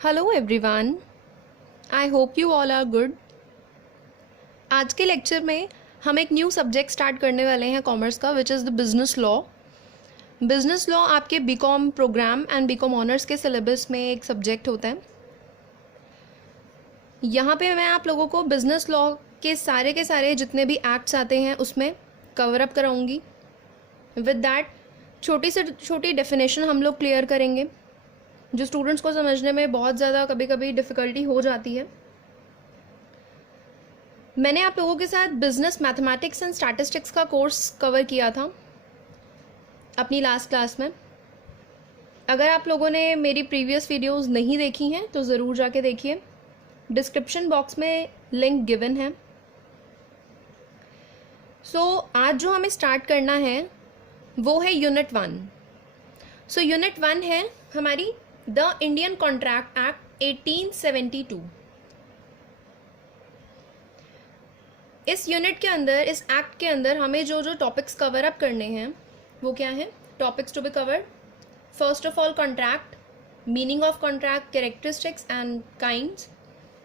Hello everyone, I hope you all are good. आज के lecture में हम एक न्यू सब्जेक्ट स्टार्ट करने वाले हैं कॉमर्स का, which is the business law. Business law आपके BCom programme and BCom honours के सिलेबस में एक सब्जेक्ट होता है। यहाँ पे मैं आप लोगों को बिजनेस लॉ के सारे जितने भी एक्ट्स आते हैं उसमें कवर अप कराऊंगी। विद दैट छोटी से छोटी डेफिनेशन हम लोग क्लियर करेंगे, जो स्टूडेंट्स को समझने में बहुत ज़्यादा कभी कभी डिफ़िकल्टी हो जाती है। मैंने आप लोगों के साथ बिजनेस मैथमेटिक्स एंड स्टैटिस्टिक्स का कोर्स कवर किया था अपनी लास्ट क्लास में। अगर आप लोगों ने मेरी प्रीवियस वीडियोस नहीं देखी हैं तो ज़रूर जाके देखिए, डिस्क्रिप्शन बॉक्स में लिंक गिवन है। आज जो हमें स्टार्ट करना है वो है यूनिट 1। यूनिट 1 है हमारी द इंडियन कॉन्ट्रैक्ट एक्ट 1872। इस यूनिट के अंदर, इस एक्ट के अंदर हमें जो जो टॉपिक्स कवर अप करने हैं वो क्या है? Topics to be covered, first of all contract, meaning of contract, characteristics and kinds.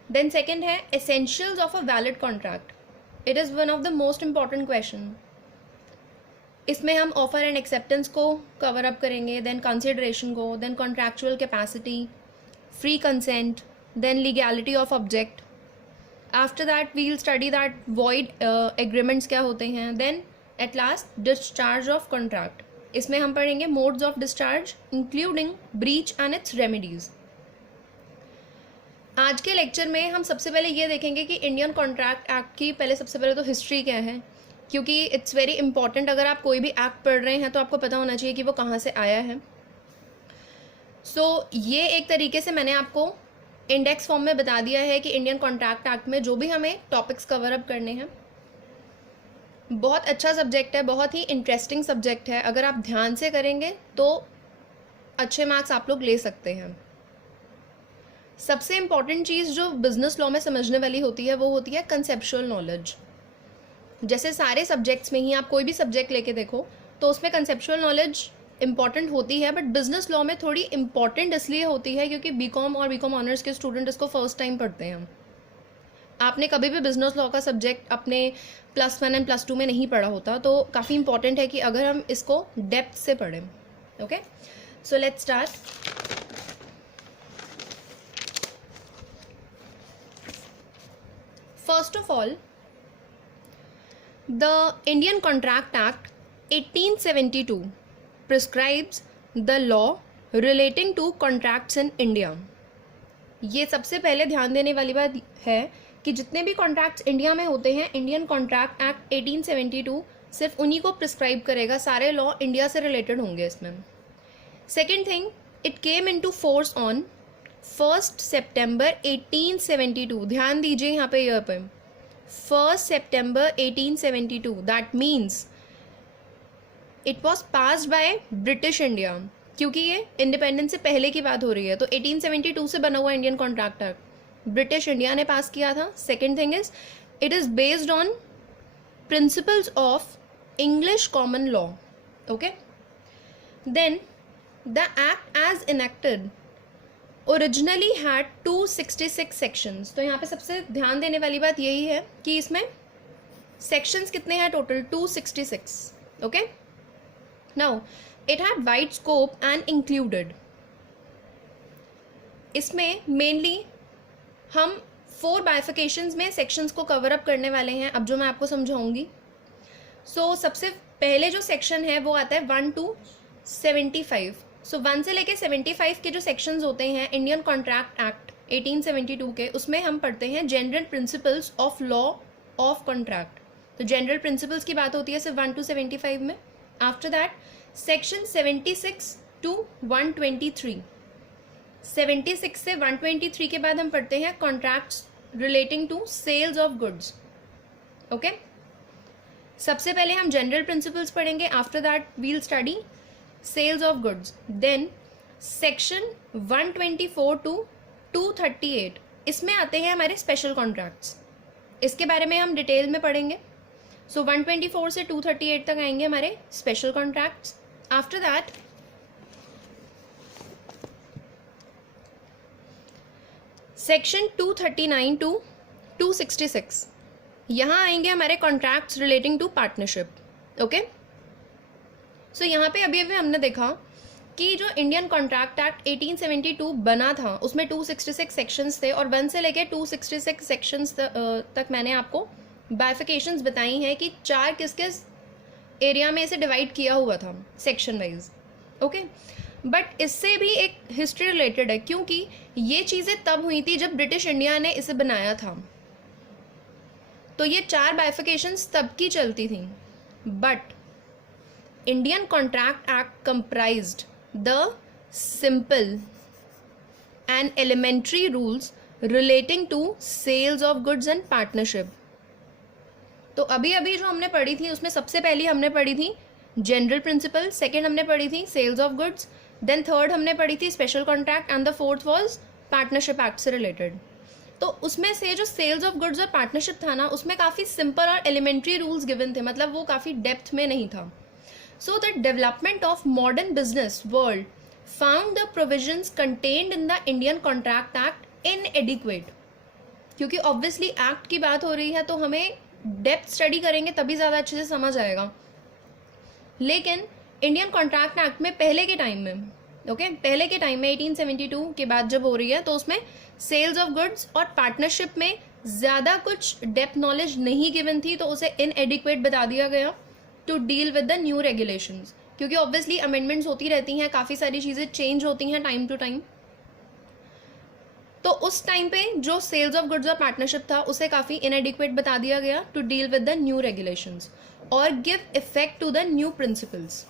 Then second है essentials of a valid contract. It is one of the most important question. इसमें हम offer and acceptance को cover up करेंगे, then consideration को, then contractual capacity, free consent, then legality of object. After that we will study that void agreements क्या होते हैं। Then at last discharge of contract. इसमें हम पढ़ेंगे modes of discharge including breach and it's remedies. आज के lecture में हम सबसे पहले ये देखेंगे कि इंडियन कॉन्ट्रैक्ट एक्ट की पहले सबसे पहले तो हिस्ट्री क्या है, क्योंकि इट्स वेरी इंपॉर्टेंट। अगर आप कोई भी एक्ट पढ़ रहे हैं तो आपको पता होना चाहिए कि वो कहाँ से आया है। ये एक तरीके से मैंने आपको इंडेक्स फॉर्म में बता दिया है कि इंडियन कॉन्ट्रैक्ट एक्ट में जो भी हमें टॉपिक्स कवर अप करने हैं। बहुत अच्छा सब्जेक्ट है, बहुत ही इंटरेस्टिंग सब्जेक्ट है। अगर आप ध्यान से करेंगे तो अच्छे मार्क्स आप लोग ले सकते हैं। सबसे इम्पॉर्टेंट चीज़ जो बिजनेस लॉ में समझने वाली होती है वो होती है कंसेप्चुअल नॉलेज। जैसे सारे सब्जेक्ट्स में ही आप कोई भी सब्जेक्ट लेके देखो तो उसमें कंसेप्चुअल नॉलेज इंपॉर्टेंट होती है, बट बिजनेस लॉ में थोड़ी इंपॉर्टेंट इसलिए होती है क्योंकि बीकॉम और बीकॉम ऑनर्स के स्टूडेंट इसको फर्स्ट टाइम पढ़ते हैं। आपने कभी भी बिजनेस लॉ का सब्जेक्ट अपने +1 एंड +2 में नहीं पढ़ा होता, तो काफ़ी इंपॉर्टेंट है कि अगर हम इसको डेप्थ से पढ़ें। Okay, so let's start. First of all, the Indian contract act 1872 prescribes the law relating to contracts in India। ये सबसे पहले ध्यान देने वाली बात है कि जितने भी कॉन्ट्रैक्ट्स इंडिया में होते हैं, इंडियन कॉन्ट्रैक्ट एक्ट 1872 सिर्फ उन्हीं को प्रिस्क्राइब करेगा। सारे लॉ इंडिया से रिलेटेड होंगे इसमें। Second thing, it came into force on 1 सितंबर 1872। ध्यान दीजिए यहाँ पे, ईयर पे 1 सितंबर 1872। That means it was passed by British India, क्योंकि ये इंडिपेंडेंस से पहले की बात हो रही है। तो 1872 से बना हुआ Indian contract act British India ने पास किया था। Second thing is it is based on principles of English common law. Okay, then the act as enacted originally had 266 sections. तो यहाँ पे सबसे ध्यान देने वाली बात यही है कि इसमें सेक्शंस कितने हैं total? 266। Okay, now it had wide scope and included। इसमें मेनली हम 4 बाइफिकेशंस में सेक्शंस को कवर अप करने वाले हैं, अब जो मैं आपको समझाऊंगी। सबसे पहले जो सेक्शन है वो आता है 1 to 75। 1 से लेके 75 के जो सेक्शंस होते हैं इंडियन कॉन्ट्रैक्ट एक्ट 1872 के, उसमें हम पढ़ते हैं general principles of law of contract. तो जनरल प्रिंसिपल्स की बात होती है सिर्फ 1 to 75 में। After that section 76 to 123। 76 से 123 के बाद हम पढ़ते हैं contracts relating to sales of goods. Okay, सबसे पहले हम जनरल प्रिंसिपल्स पढ़ेंगे, after that we'll study sales of goods. Then section 124 to 238, इसमें आते हैं हमारे स्पेशल कॉन्ट्रैक्ट्स। इसके बारे में हम डिटेल में पढ़ेंगे। 124 से 238 तक आएंगे हमारे special contracts. After that section 239 to 266 यहाँ आएंगे हमारे contracts relating to partnership. Okay, so यहाँ पे अभी अभी हमने देखा कि जो इंडियन कॉन्ट्रैक्ट एक्ट 1872 बना था उसमें 266 सेक्शंस थे और 1 से लेके 266 सेक्शंस तक मैंने आपको बाइफिकेशंस बताई हैं कि चार किस किस एरिया में इसे डिवाइड किया हुआ था सेक्शन वाइज. ओके, बट इससे भी एक हिस्ट्री रिलेटेड है क्योंकि ये चीज़ें तब हुई थी जब ब्रिटिश इंडिया ने इसे बनाया था. तो ये चार बाइफिकेशंस तब की चलती थी. But Indian contract act comprised the simple and elementary rules relating to sales of goods and partnership. तो अभी अभी जो हमने पढ़ी थी उसमें सबसे पहली हमने पढ़ी थी जनरल प्रिंसिपल, सेकेंड हमने पढ़ी थी sales of goods, then third हमने पढ़ी थी special contract and the fourth was partnership act से रिलेटेड. तो उसमें से जो सेल्स ऑफ गुड्स और पार्टनरशिप था ना उसमें काफ़ी सिंपल और एलिमेंट्री रूल्स गिवन थे, मतलब वो काफ़ी डेप्थ में नहीं था. So the development of modern business world found the provisions contained in the Indian contract act इनएडिक्वेट. क्योंकि ऑब्वियसली एक्ट की बात हो रही है तो हमें डेप्थ स्टडी करेंगे तभी ज़्यादा अच्छे से समझ आएगा. लेकिन इंडियन कॉन्ट्रैक्ट एक्ट में पहले के टाइम में पहले के टाइम में 1872 के बाद जब हो रही है तो उसमें सेल्स ऑफ गुड्स और पार्टनरशिप में ज़्यादा कुछ डेप्थ नॉलेज नहीं गिवन थी, तो उसे इनएडिक्वेट बता दिया गया to deal with the new regulations. क्योंकि ऑब्वियसली अमेंडमेंट्स होती रहती हैं, काफ़ी सारी चीज़ें चेंज होती हैं टाइम टू टाइम. तो उस टाइम पे जो सेल्स ऑफ गुड्स और पार्टनरशिप था उसे काफ़ी इनएडिक्वेट बता दिया गया to deal with the new regulations और give effect to the new principles.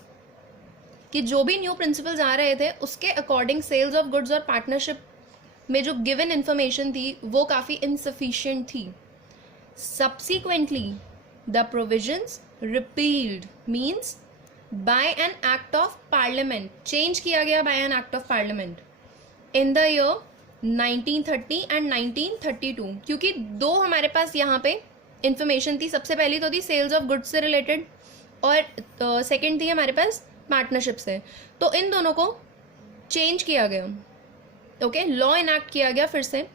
कि जो भी न्यू प्रिंसिपल्स आ रहे थे उसके अकॉर्डिंग सेल्स ऑफ गुड्स और पार्टनरशिप में जो गिवन इन्फॉर्मेशन थी वो काफ़ी इनसफिशिएंट थी. Subsequently the provisions repealed means by an act of parliament, change किया गया by an act of parliament in the year 1930 and 1932. क्योंकि दो हमारे पास यहाँ पे इंफॉर्मेशन थी, सबसे पहली तो थी सेल्स ऑफ गुड्स से रिलेटेड और सेकंड थी हमारे पास पार्टनरशिप से. तो इन दोनों को चेंज किया गया. ओके, लॉ इनैक्ट किया गया फिर से.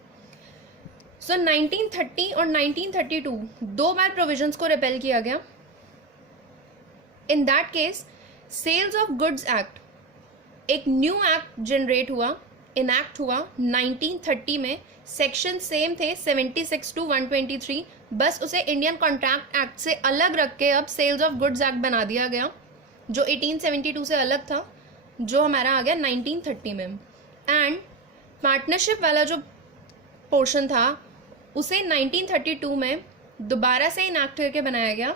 सो 1930 और 1932 दो बार प्रोविजंस को रिपेल किया गया. In that case sales of goods act एक न्यू एक्ट जनरेट हुआ, इनैक्ट हुआ 1930 में. सेक्शन सेम थे 76 टू 123, बस उसे इंडियन कॉन्ट्रैक्ट एक्ट से अलग रख के अब सेल्स ऑफ गुड्स एक्ट बना दिया गया, जो 1872 से अलग था, जो हमारा आ गया 1930 में. एंड पार्टनरशिप वाला जो पोर्शन था उसे 1932 में दोबारा से इनैक्ट करके बनाया गया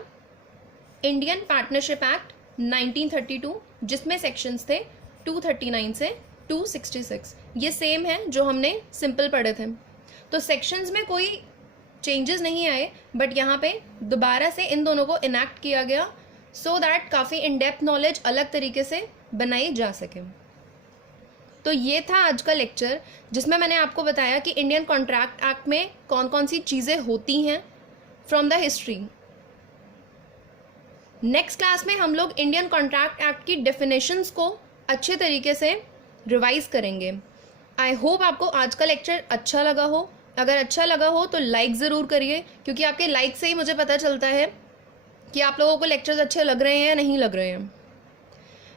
इंडियन पार्टनरशिप एक्ट 1932, जिसमें सेक्शंस थे 239 से 266. ये सेम है जो हमने सिंपल पढ़े थे. तो सेक्शंस में कोई चेंजेस नहीं आए, बट यहाँ पे दोबारा से इन दोनों को इनैक्ट किया गया सो दैट काफ़ी इन डेप्थ नॉलेज अलग तरीके से बनाई जा सके. तो ये था आज का लेक्चर जिसमें मैंने आपको बताया कि इंडियन कॉन्ट्रैक्ट एक्ट में कौन कौन सी चीज़ें होती हैं from the history. Next class में हम लोग इंडियन कॉन्ट्रैक्ट एक्ट की डेफिनेशंस को अच्छे तरीके से रिवाइज करेंगे. आई होप आपको आज का लेक्चर अच्छा लगा हो. अगर अच्छा लगा हो तो लाइक ज़रूर करिए, क्योंकि आपके लाइक से ही मुझे पता चलता है कि आप लोगों को लेक्चर्स अच्छे लग रहे हैं या नहीं लग रहे हैं.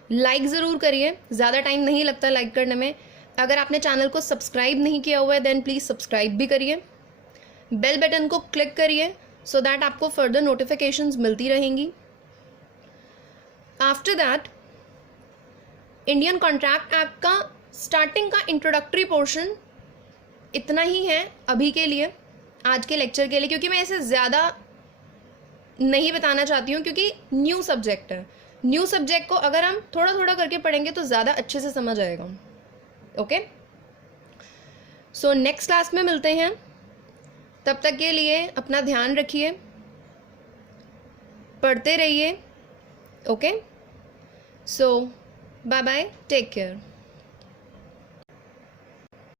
लाइक ज़रूर करिए, ज़्यादा टाइम नहीं लगता लाइक करने में. अगर आपने चैनल को सब्सक्राइब नहीं किया हुआ है देन प्लीज़ सब्सक्राइब भी करिए. बेल बटन को क्लिक करिए सो दैट आपको फर्दर नोटिफिकेशंस मिलती रहेंगी. After that Indian contract act का स्टार्टिंग का इंट्रोडक्टरी पोर्शन इतना ही है अभी के लिए, आज के लेक्चर के लिए, क्योंकि मैं इसे ज़्यादा नहीं बताना चाहती हूँ क्योंकि न्यू सब्जेक्ट है. न्यू सब्जेक्ट को अगर हम थोड़ा थोड़ा करके पढ़ेंगे तो ज़्यादा अच्छे से समझ आएगा. ओके, सो नेक्स्ट क्लास में मिलते हैं. तब तक के लिए अपना ध्यान रखिए, पढ़ते रहिए. ओके, सो बाय बाय, टेक केयर.